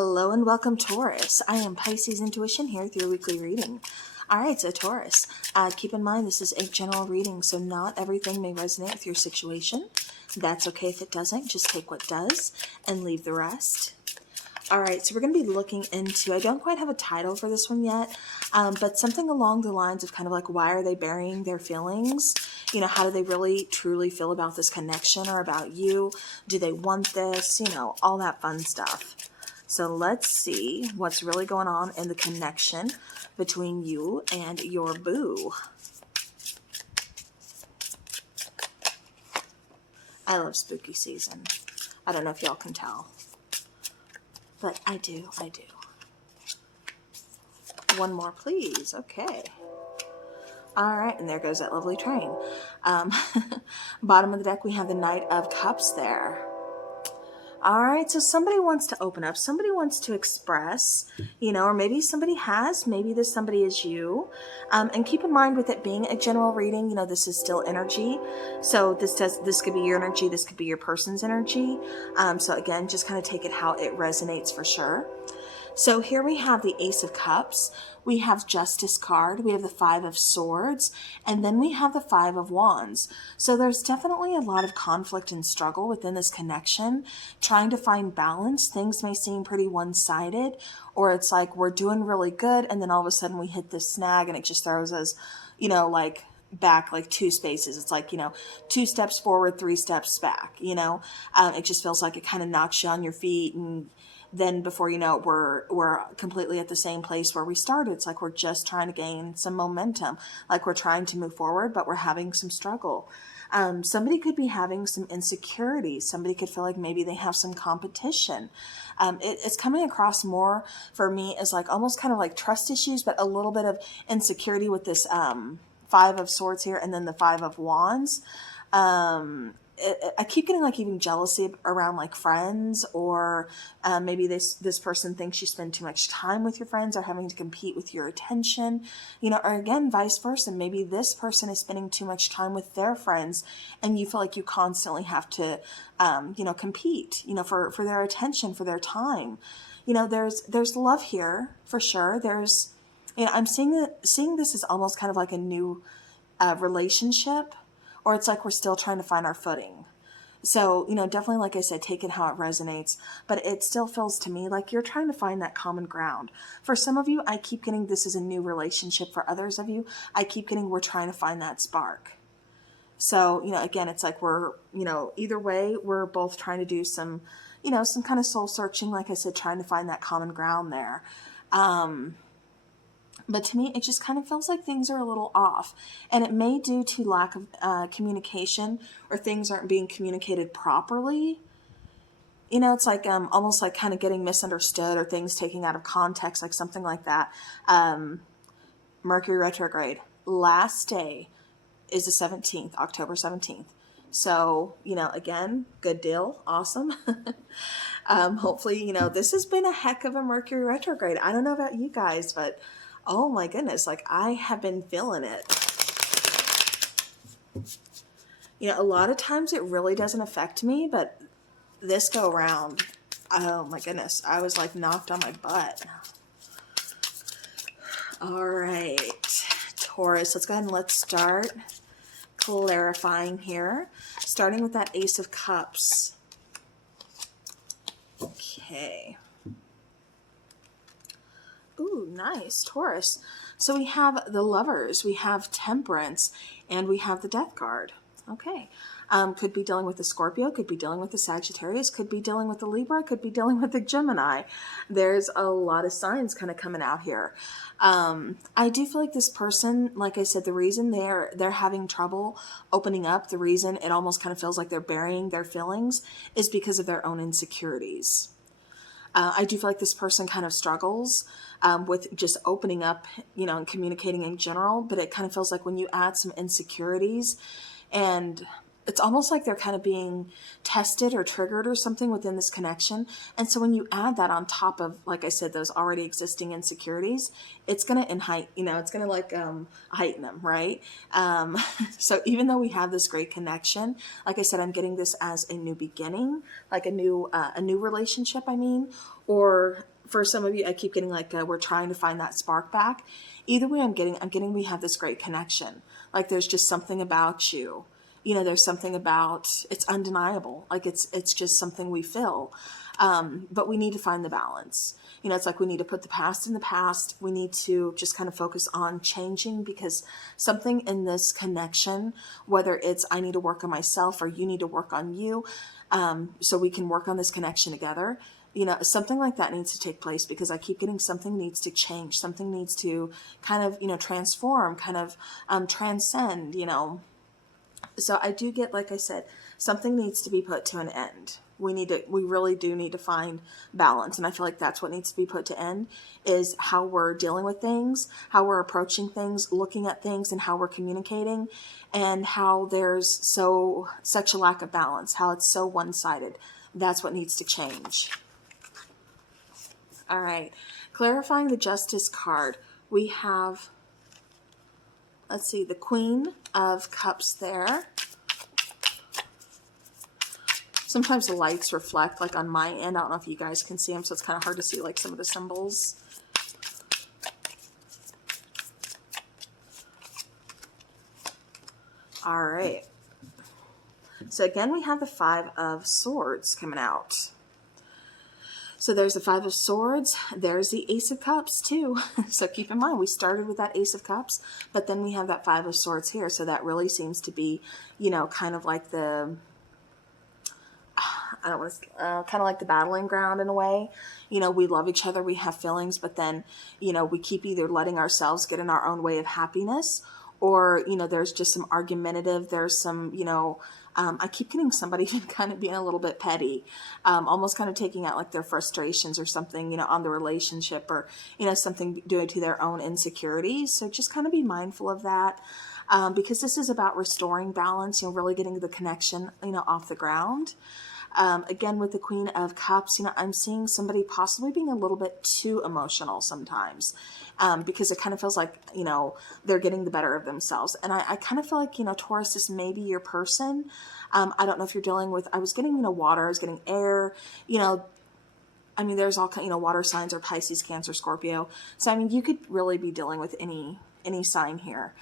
Hello and welcome, Taurus. I am Pisces Intuition here with your weekly reading. Alright, so Taurus, keep in mind this is a general reading, so not everything may resonate with your situation. That's okay if it doesn't. Just take what does and leave the rest. Alright, so we're going to be looking into, I don't quite have a title for this one yet, but something along the lines of kind of like, why are they burying their feelings? You know, how do they really truly feel about this connection or about you? Do they want this? You know, all that fun stuff. So let's see what's really going on in the connection between you and your boo. I love spooky season. I don't know if y'all can tell, but I do. One more, please. Okay. All right, and there goes that lovely train. Bottom of the deck, we have the Knight of Cups there. All right, so somebody wants to open up. Somebody wants to express, you know, or maybe somebody has. Maybe this somebody is you. And keep in mind with it being a general reading, you know, this is still energy. So this could be your energy. This could be your person's energy. So again, just kind of take it how it resonates for sure. So here we have the Ace of Cups, we have Justice card, we have the Five of Swords, and then we have the Five of Wands. So there's definitely a lot of conflict and struggle within this connection, trying to find balance. Things may seem pretty one-sided, or it's like we're doing really good, and then all of a sudden we hit this snag, and it just throws us, you know, like back like two spaces. It's like, you know, 2 steps forward, 3 steps back, you know. It just feels like it kind of knocks you on your feet, and then before you know it, we're completely at the same place where we started. It's like we're just trying to gain some momentum, like we're trying to move forward, but we're having some struggle. Somebody could be having some insecurities. Somebody could feel like maybe they have some competition. It's coming across more for me as like almost kind of like trust issues, but a little bit of insecurity with this Five of Swords here and then the Five of Wands. I keep getting like even jealousy around like friends, or maybe this person thinks you spend too much time with your friends or having to compete with your attention, you know, or again, vice versa. Maybe this person is spending too much time with their friends and you feel like you constantly have to, you know, compete, you know, for their attention, for their time. You know, there's love here for sure. There's, you know, I'm seeing this as almost kind of like a new relationship, or it's like we're still trying to find our footing. So, you know, definitely, like I said, take it how it resonates, but it still feels to me like you're trying to find that common ground. For some of you, I keep getting this is a new relationship. For others of you, I keep getting we're trying to find that spark. So, you know, again, it's like we're, you know, either way, we're both trying to do some, you know, some kind of soul searching, like I said, trying to find that common ground there. But to me, it just kind of feels like things are a little off. And it may due to lack of communication, or things aren't being communicated properly. You know, it's like almost like kind of getting misunderstood, or things taken out of context, like something like that. Mercury retrograde. Last day is the 17th, October 17th. So, you know, again, good deal. Awesome. Hopefully, you know, this has been a heck of a Mercury retrograde. I don't know about you guys, but oh my goodness, like I have been feeling it. You know, a lot of times it really doesn't affect me, but this go around, oh my goodness, I was like knocked on my butt. All right, Taurus, let's go ahead and let's start clarifying here, starting with that Ace of Cups. Okay. Ooh, nice, Taurus. So we have the Lovers, we have Temperance, and we have the Death card. Okay. Could be dealing with the Scorpio, could be dealing with the Sagittarius, could be dealing with the Libra, could be dealing with the Gemini. There's a lot of signs kind of coming out here. I do feel like this person, like I said, the reason they're having trouble opening up, the reason it almost kind of feels like they're burying their feelings is because of their own insecurities. I do feel like this person kind of struggles with just opening up, you know, and communicating in general, but it kind of feels like when you add some insecurities and it's almost like they're kind of being tested or triggered or something within this connection. And so when you add that on top of, like I said, those already existing insecurities, it's going to it's going to like heighten them, right? So even though we have this great connection, like I said, I'm getting this as a new beginning, like a new relationship, or for some of you, I keep getting like, we're trying to find that spark back. Either way, I'm getting, we have this great connection. Like there's just something about you. There's something about, it's undeniable. Like it's just something we feel. But we need to find the balance. It's like we need to put the past in the past. We need to just kind of focus on changing, because something in this connection, whether it's I need to work on myself or you need to work on you, so we can work on this connection together. Something like that needs to take place, because I keep getting something needs to change. Something needs to kind of, transform, kind of transcend, So I do get, like I said, something needs to be put to an end. We really do need to find balance. And I feel like that's what needs to be put to end, is how we're dealing with things, how we're approaching things, looking at things, and how we're communicating, and how there's such a lack of balance, how it's so one-sided. That's what needs to change. All right, clarifying the Justice card. We have, let's see, the Queen of Cups there. Sometimes the lights reflect, like on my end. I don't know if you guys can see them, so it's kind of hard to see like some of the symbols. All right. So again, we have the Five of Swords coming out. So there's the Five of Swords. There's the Ace of Cups too. So keep in mind, we started with that Ace of Cups, but then we have that Five of Swords here. So that really seems to be, kind of like the, kind of like the battling ground in a way. We love each other, we have feelings, but then, we keep either letting ourselves get in our own way of happiness, or, there's just some argumentative, there's some, I keep getting somebody kind of being a little bit petty, almost kind of taking out like their frustrations or something, on the relationship, or, something due to their own insecurities. So just kind of be mindful of that, because this is about restoring balance, really getting the connection, off the ground. Again, with the Queen of Cups, I'm seeing somebody possibly being a little bit too emotional sometimes, because it kind of feels like, they're getting the better of themselves. And I kind of feel like, Taurus, this may be your person. I don't know if you're dealing with, I was getting, water, I was getting air, there's all kind, water signs, or Pisces, Cancer, Scorpio. So, you could really be dealing with any sign here.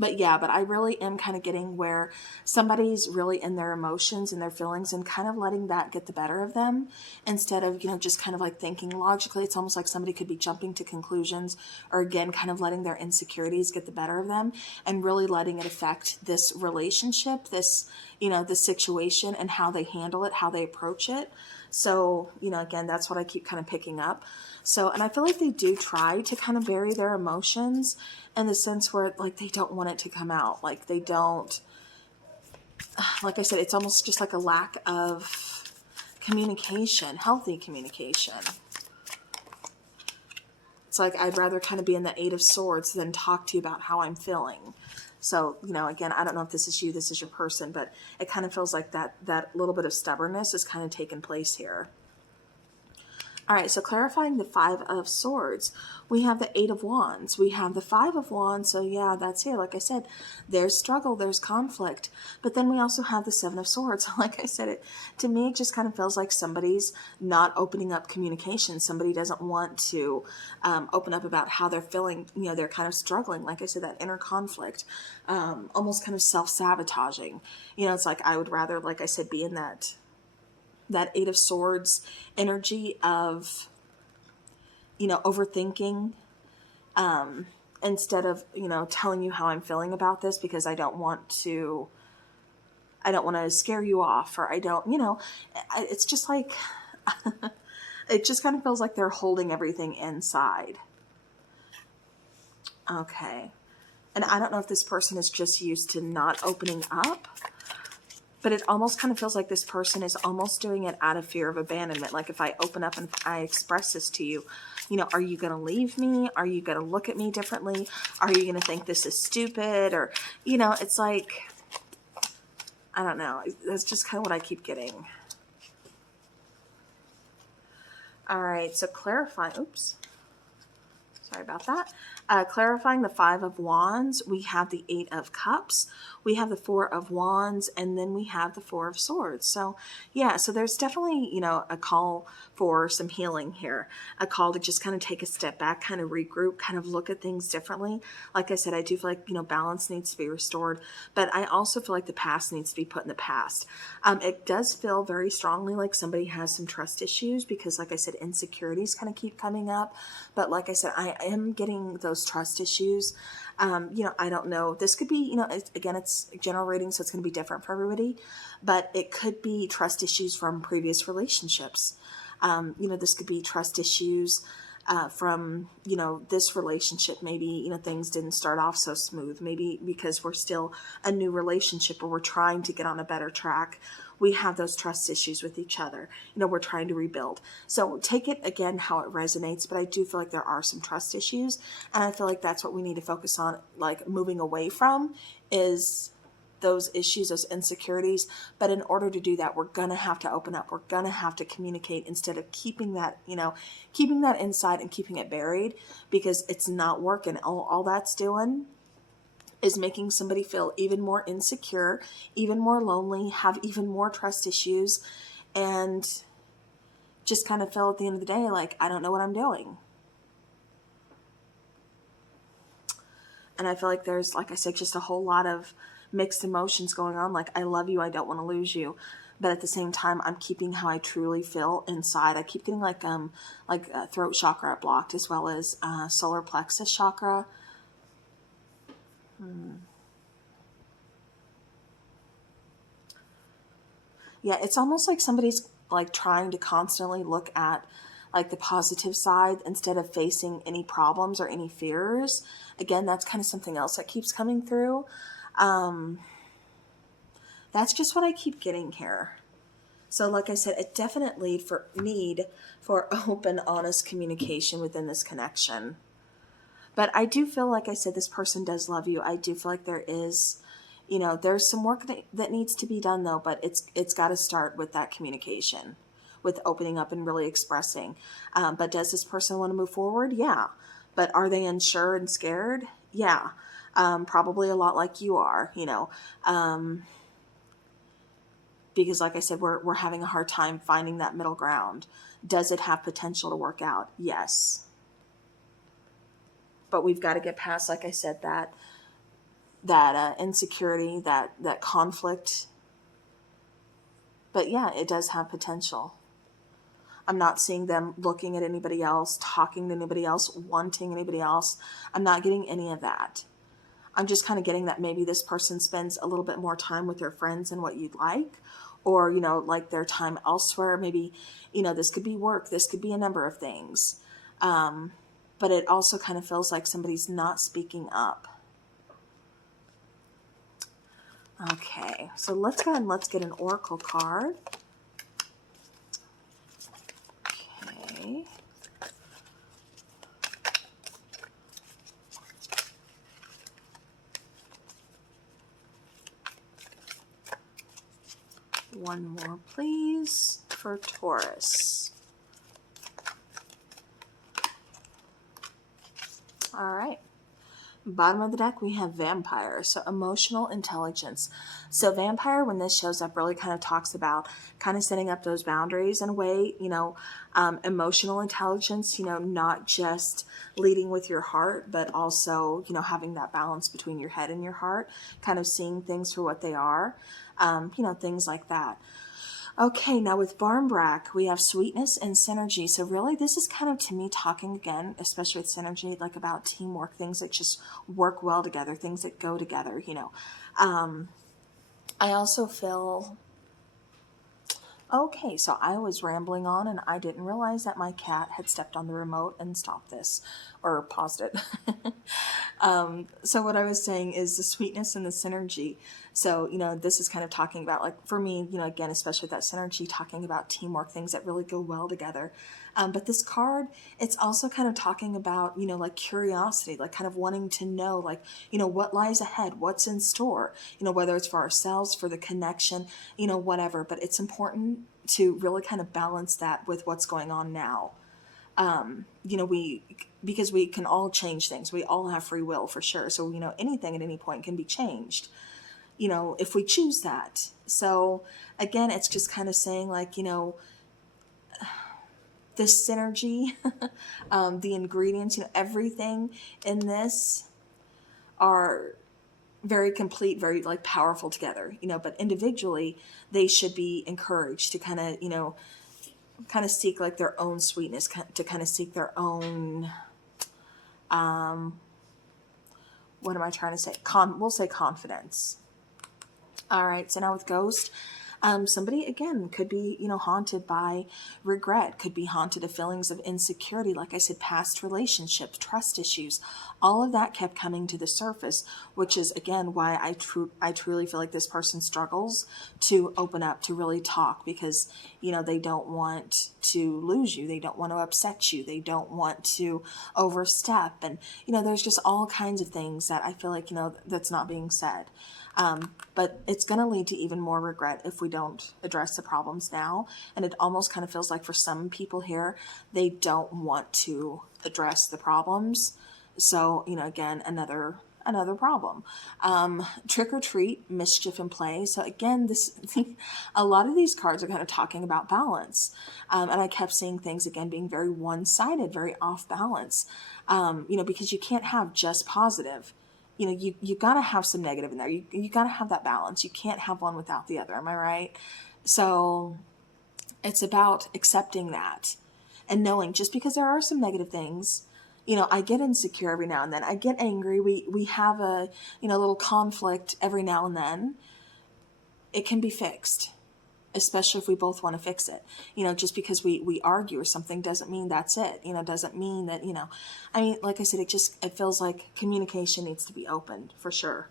But I really am kind of getting where somebody's really in their emotions and their feelings, and kind of letting that get the better of them, instead of, just kind of like thinking logically. It's almost like somebody could be jumping to conclusions, or again, kind of letting their insecurities get the better of them, and really letting it affect this relationship, this, this situation, and how they handle it, how they approach it. So, again, that's what I keep kind of picking up. So, and I feel like they do try to kind of bury their emotions, in the sense where, like, they don't want it to come out. Like, they don't, like I said, it's almost just like a lack of communication, healthy communication. It's like, I'd rather kind of be in the Eight of Swords than talk to you about how I'm feeling. So, again, I don't know if this is you, this is your person, but it kind of feels like that little bit of stubbornness is kind of taking place here. All right, so clarifying the Five of Swords, we have the Eight of Wands, we have the Five of Wands. So yeah, that's here. Like I said, there's struggle, there's conflict, but then we also have the Seven of Swords. Like I said, to me, it just kind of feels like somebody's not opening up communication. Somebody doesn't want to open up about how they're feeling. They're kind of struggling. Like I said, that inner conflict, almost kind of self-sabotaging. It's like, I would rather, like I said, be in that Eight of Swords energy of, overthinking, instead of, telling you how I'm feeling about this, because I don't want to scare you off, or I don't, it's just like, it just kind of feels like they're holding everything inside. Okay. And I don't know if this person is just used to not opening up, But it almost kind of feels like this person is almost doing it out of fear of abandonment. Like if I open up and I express this to you, you know, are you going to leave me? Are you going to look at me differently? Are you going to think this is stupid? Or, you know, it's like, I don't know. That's just kind of what I keep getting. All right, so clarify. Oops. Sorry about that. Clarifying the 5 of Wands, we have the 8 of Cups, we have the 4 of Wands, and then we have the 4 of Swords. So yeah, so there's definitely, you know, a call for some healing here, a call to just kind of take a step back, kind of regroup, kind of look at things differently. Like I said, I do feel like, you know, balance needs to be restored, but I also feel like the past needs to be put in the past. It does feel very strongly like somebody has some trust issues because, like I said, insecurities kind of keep coming up. But like I said, I am getting those trust issues. You know, I don't know. This could be, you know, again, it's general reading, so it's going to be different for everybody. But it could be trust issues from previous relationships. You know, this could be trust issues from, you know, this relationship. Maybe, you know, things didn't start off so smooth. Maybe because we're still a new relationship or we're trying to get on a better track, we have those trust issues with each other. You know, we're trying to rebuild. So take it again how it resonates, but I do feel like there are some trust issues, and I feel like that's what we need to focus on, like moving away from is those issues, those insecurities. But in order to do that, we're going to have to open up. We're going to have to communicate instead of keeping that, you know, keeping that inside and keeping it buried, because it's not working. All that's doing is making somebody feel even more insecure, even more lonely, have even more trust issues, and just kind of feel at the end of the day like, I don't know what I'm doing. And I feel like there's, like I said, just a whole lot of mixed emotions going on. Like, I love you, I don't want to lose you. But at the same time, I'm keeping how I truly feel inside. I keep getting like throat chakra blocked, as well as solar plexus chakra. Yeah, it's almost like somebody's like trying to constantly look at like the positive side instead of facing any problems or any fears. Again, that's kind of something else that keeps coming through. That's just what I keep getting here. So like I said, a definite need for open, honest communication within this connection. But I do feel, like I said, this person does love you. I do feel like there is, you know, there's some work that needs to be done though, but it's got to start with that communication, with opening up and really expressing. But does this person want to move forward? Yeah. But are they unsure and scared? Yeah. Probably a lot like you are, you know. Because like I said, we're having a hard time finding that middle ground. Does it have potential to work out? Yes. But we've got to get past, like I said, that insecurity, that conflict. But yeah, it does have potential. I'm not seeing them looking at anybody else, talking to anybody else, wanting anybody else. I'm not getting any of that. I'm just kind of getting that maybe this person spends a little bit more time with their friends than what you'd like, or, you know, like their time elsewhere. Maybe, you know, this could be work. This could be a number of things. But it also kind of feels like somebody's not speaking up. Okay, so let's go ahead and let's get an oracle card. Okay. One more, please, for Taurus. All right. Bottom of the deck, we have vampire. So emotional intelligence. So vampire, when this shows up, really kind of talks about kind of setting up those boundaries in a way, you know, emotional intelligence, you know, not just leading with your heart, but also, you know, having that balance between your head and your heart, kind of seeing things for what they are, you know, things like that. Okay, now with Barnbrack, we have sweetness and synergy. So really, this is kind of, to me, talking again, especially with synergy, like about teamwork, things that just work well together, things that go together, you know. I also feel... Okay, so I was rambling on and I didn't realize that my cat had stepped on the remote and stopped this, or paused it. So what I was saying is the sweetness and the synergy. So, this is kind of talking about, like, for me, again, especially with that synergy, talking about teamwork, things that really go well together. But this card, it's also kind of talking about, like curiosity, like kind of wanting to know, like, what lies ahead, what's in store, whether it's for ourselves, for the connection, whatever. But it's important to really kind of balance that with what's going on now. Because we can all change things. We all have free will for sure. So, anything at any point can be changed, if we choose that. So again, it's just kind of saying, like, this synergy, the ingredients, everything in this are very complete, very like powerful together, but individually they should be encouraged to kind of seek like their own sweetness, to kind of seek their own, what am I trying to say? We'll say confidence. All right. So now with Ghost, somebody again could be, haunted by regret, could be haunted of feelings of insecurity. Like I said, past relationships, trust issues, all of that kept coming to the surface, which is again why I truly feel like this person struggles to open up, to really talk, because, they don't want to lose you. They don't want to upset you. They don't want to overstep. And, there's just all kinds of things that I feel like, that's not being said. But it's going to lead to even more regret if we don't address the problems now. And it almost kind of feels like for some people here, they don't want to address the problems. So, again, another problem. Trick or treat, mischief in play. So again, a lot of these cards are kind of talking about balance. And I kept seeing things again being very one-sided, very off balance. Because you can't have just positive. You got to have some negative in there. You got to have that balance. You can't have one without the other. Am I right? So it's about accepting that and knowing, just because there are some negative things, I get insecure every now and then. I get angry. We have a, little conflict every now and then. It can be fixed, especially if we both want to fix it. Just because we argue or something doesn't mean that's it. Doesn't mean that, like I said, it feels like communication needs to be opened for sure.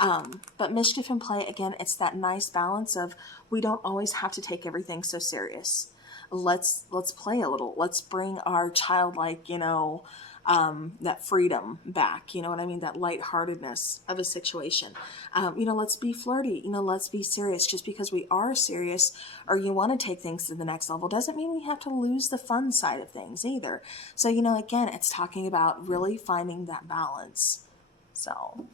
But mischief in play, again, it's that nice balance of, we don't always have to take everything so serious. Let's play a little. Let's bring our childlike, that freedom back. You know what I mean? That lightheartedness of a situation. Let's be flirty. Let's be serious. Just because we are serious or you want to take things to the next level doesn't mean we have to lose the fun side of things either. So, again, it's talking about really finding that balance. So,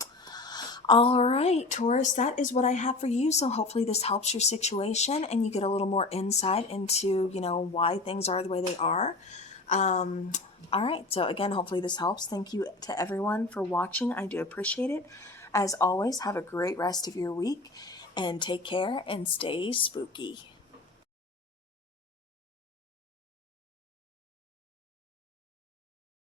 all right, Taurus, that is what I have for you. So hopefully this helps your situation and you get a little more insight into, why things are the way they are. All right. So again, hopefully this helps. Thank you to everyone for watching. I do appreciate it. As always, have a great rest of your week and take care and stay spooky.